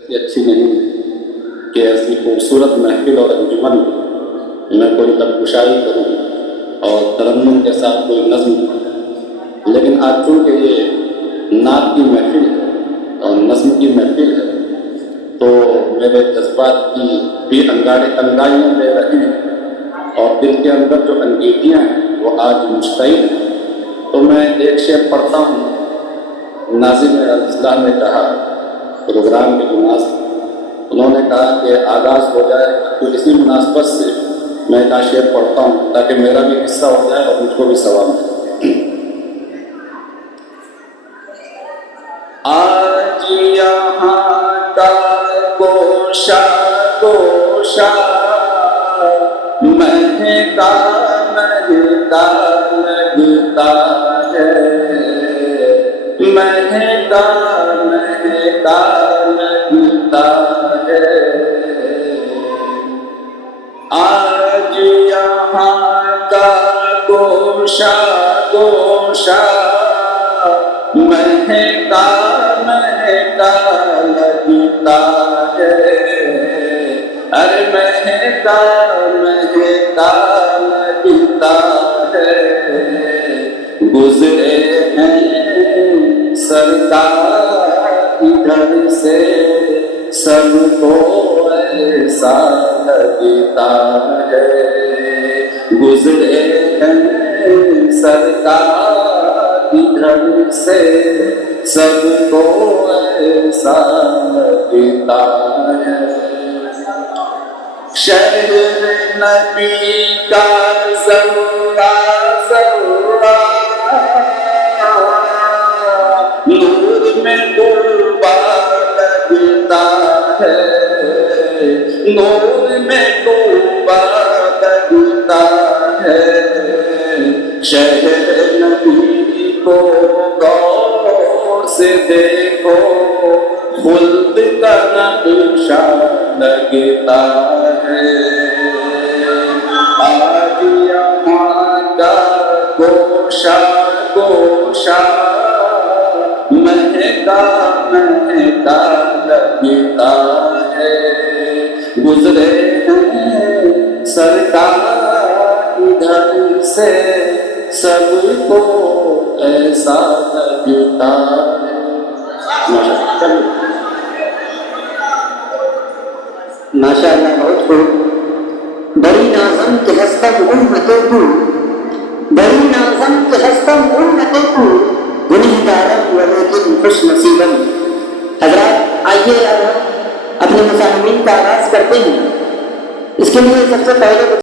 اچھی نہیں کہ ایسی خوبصورت محفل اور انجمن میں کوئی تبکشائی کروں اور ترنم کے ساتھ کوئی نظم کروں، لیکن آج چونکہ یہ نعت کی محفل ہے اور نظم کی محفل ہے تو میرے جذبات کی بھی انگائیاں لے رہی ہیں اور دل کے اندر جو انگیٹیاں ہیں وہ آج مشتعل ہیں۔ تو میں ایک شعر پڑھتا ہوں۔ ناظم اصلاح نے کہا پروگرام کے مناسب، انہوں نے کہا کہ آغاز ہو جائے تو اسی مناسبت سے میں ایک شعر پڑھتا ہوں تاکہ میرا بھی حصہ ہو جائے اور مجھ کو بھی ثواب ملے۔ آج یہاں کا گوشہ گوشہ مہکا مہکا لگتا ہے، مہکا مہکا لگتا ہے۔ آج یہاں کا گوشہ گوشہ مہکا مہکا لگتا ہے، ارے مہکا مہکا لگتا ہے۔ گزرے ہیں سرکار ادھر سے سب کو ایسا لگتا ہے، گزرے ہیں سرکار ادھر سے سب کو ایسا لگتا ہے۔ شہر نبی کا ذرہ ذرہ نور میں ڈوبا لگتا ہے، نور میں ڈوبا لگتا ہے۔ شہر نبی کو غور سے دیکھو، خلد کا نقشہ لگتا ہے۔ آج یہاں کا گوشہ گوشہ مہکا مہکا لگتا ہے، گزرے ہیں سرکار ادھر سے سب کو ایسا لگتا ہے۔ ماشاء اللہ، بہت خوب۔ بڑی نازم کے ہستم امت تو، بڑی نازم کے ہستم امت تو، گنہ دارم ولیکن خوش نصیبم۔ حضرات آئیے اب ہم اپنے مسامعین کا آغاز کرتے ہیں۔ اس کے لیے سب سے پہلے